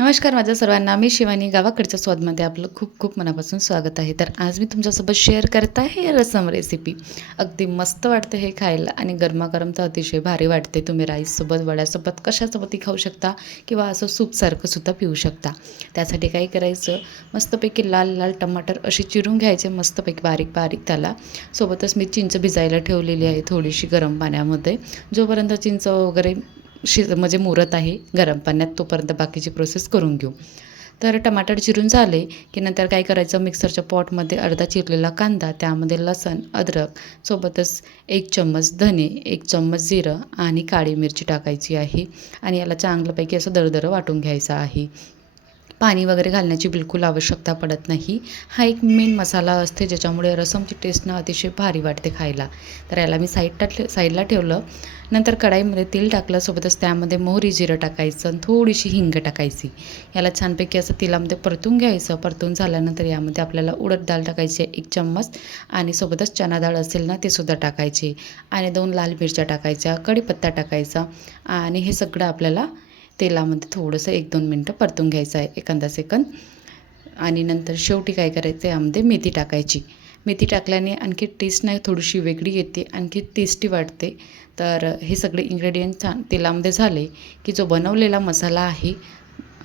नमस्कार माझ्या सर्वांना. मी शिवानी. गावाकडच्या स्वादमध्ये आपलं खूप खूप मनापासून स्वागत आहे. तर आज मी तुमच्यासोबत शेअर करत आहे रसम रेसिपी. अगदी मस्त वाटते हे खायला आणि गरमागरम तर अतिशय भारी वाटते. तुम्ही राईससोबत, वड्यासोबत, कशासोबतही खाऊ शकता किंवा असं सूपसारखं सुद्धा पिऊ शकता. त्यासाठी काय करायचं, मस्तपैकी लाल लाल टमाटर असे चिरून घ्यायचे, मस्तपैकी बारीक बारीक त्याला. सोबतच मी चिंच भिजायला ठेवलेली आहे थोडीशी गरम पाण्यामध्ये. जोपर्यंत चिंच वगैरे म्हणजे मुरत आहे गरम पाण्यात, तोपर्यंत बाकीची प्रोसेस करून घेऊ. तर टमाटर चिरून झाले की नंतर काय करायचं, मिक्सरच्या पॉटमध्ये अर्धा चिरलेला कांदा, त्यामध्ये लसूण, अद्रक, सोबतच 1 चम्मच धने, 1 चम्मच जिरं आणि काळी मिरची टाकायची आहे आणि याला चांगल्यापैकी असं दरदरं वाटून घ्यायचं आहे. पाणी वगैरे घालण्याची बिलकुल आवश्यकता पडत नाही. हा एक मेन मसाला असते ज्याच्यामुळे रसमची टेस्ट अतिशय भारी वाटते खायला. तर याला मी साईडला ठेवलं. नंतर कढाईमध्ये तेल टाकलं, सोबतच त्यामध्ये मोहरी, जिरं टाकायचं आणि थोडीशी हिंग टाकायची. याला छानपैकी असं तेलामध्ये परतून घ्यायचं. परतून झाल्यानंतर यामध्ये आपल्याला उडद डाळ टाकायची 1 चम्मच आणि सोबतच चणा डाळ असेल ना ते सुद्धा टाकायची आणि 2 लाल मिरच्या टाकायच्या, कढीपत्ता टाकायचा आणि हे सगळं आपल्याला तेलामध्ये थोडंसं 1-2 मिनटं परतून घ्यायचं आहे, एखादा सेकंद. आणि नंतर शेवटी काय करायचं, यामध्ये मेथी टाकायची. मेथी टाकल्याने आणखी टेस्ट नाही थोडीशी वेगळी येते, आणखी टेस्टी वाटते. तर हे सगळे इन्ग्रेडियंट छान तेलामध्ये झाले की जो बनवलेला मसाला आहे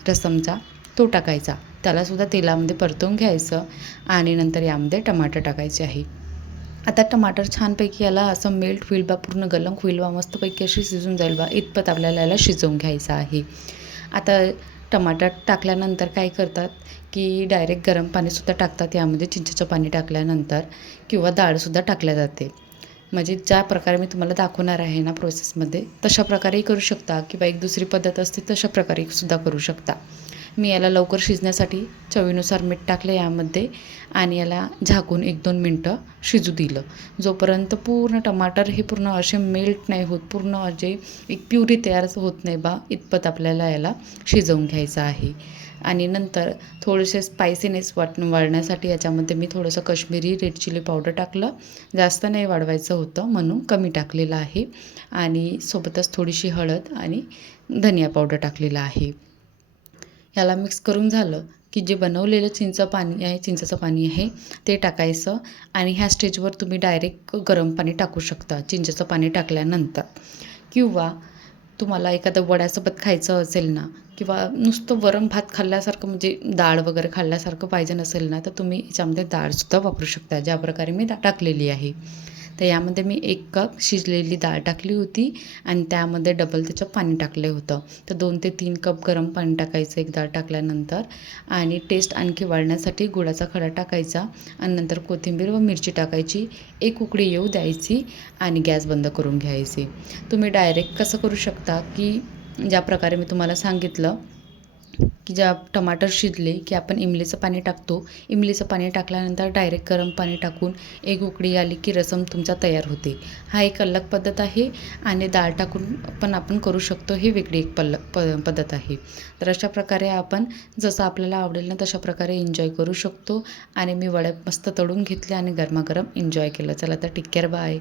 रसमचा तो टाकायचा. त्यालासुद्धा तेलामध्ये परतून घ्यायचं आणि नंतर यामध्ये टमाटर टाकायचे आहे. आता टमाटर छानपैकी याला असं मेल्ट होईल बा, पूर्ण गलंक होईल बा, मस्तपैकी अशी शिजून जाईल बा, इतपत आपल्याला याला शिजवून घ्यायचं आहे. आता टमाटर टाकल्यानंतर काय करतात की डायरेक्ट गरम पाणीसुद्धा टाकतात यामध्ये चिंचेचं पाणी टाकल्यानंतर, किंवा डाळसुद्धा टाकल्या जाते. म्हणजे ज्या प्रकारे मी तुम्हाला दाखवणार आहे ना प्रोसेसमध्ये, तशा प्रकारेही करू शकता किंवा एक दुसरी पद्धत असते तशा प्रकारे सुद्धा करू शकता. मी याला लवकर शिजण्यासाठी चवीनुसार मीठ टाकलं यामध्ये आणि याला झाकून 1-2 मिनटं शिजू दिलं. जोपर्यंत पूर्ण टमाटर हे पूर्ण असे मेल्ट नाही होत, पूर्ण म्हणजे एक प्युरी तयार होत नाही बा, इतपत आपल्याला याला शिजवून घ्यायचं आहे. आणि नंतर थोडेसे स्पायसीनेस वाढण्यासाठी याच्यामध्ये मी थोडंसं काश्मीरी रेड चिली पावडर टाकलं. जास्त नाही वाढवायचं होतं म्हणून कमी टाकलेलं आहे आणि सोबतच थोडीशी हळद आणि धनिया पावडर टाकलेलं आहे. याला मिक्स करून झालं की जे बनवलेलं चिंचेचं पाणी आहे ते टाकायचं आणि ह्या स्टेजवर तुम्ही डायरेक्ट गरम पाणी टाकू शकता चिंचेचं पाणी टाकल्यानंतर. किंवा तुम्हाला एखादं वड्यासोबत खायचं असेल ना, किंवा नुसतं वरण भात खाल्ल्यासारखं म्हणजे डाळ वगैरे खाल्ल्यासारखं पाहिजे नसेल ना, तर तुम्ही याच्यामध्ये डाळसुद्धा वापरू शकता, ज्या प्रकारे मी टाकलेली आहे. तर यामध्ये मी 1 कप शिजलेली डाळ टाकली होती आणि त्यामध्ये डबल त्याचं पाणी टाकलं होतं. तर 2 ते 3 कप गरम पाणी टाकायचं एक डाळ टाकल्यानंतर आणि टेस्ट आणखी वाढण्यासाठी गुळाचा खडा टाकायचा आणि नंतर कोथिंबीर व मिरची टाकायची. एक उकळी येऊ द्यायची आणि गॅस बंद करून घ्यायची. तुम्ही डायरेक्ट कसं करू शकता की ज्या प्रकारे मी तुम्हाला सांगितलं की ज्या टमाटर शिजले की आपण इमलीचं पाणी टाकतो. इमलीचं पाणी टाकल्यानंतर डायरेक्ट गरम पाणी टाकून एक उकळी आली की रसम तुमचा तयार होते. हा एक अलग पद्धत आहे आणि डाळ टाकून पण आपण करू शकतो, ही वेगळी एक पद्धत आहे. तर अशा प्रकारे आपण जसं आपल्याला आवडेल ना तशा प्रकारे एन्जॉय करू शकतो आणि मी वड्या मस्त तळून घेतल्या आणि गरमागरम एन्जॉय केलं. चला तर टेक केअर, बाय.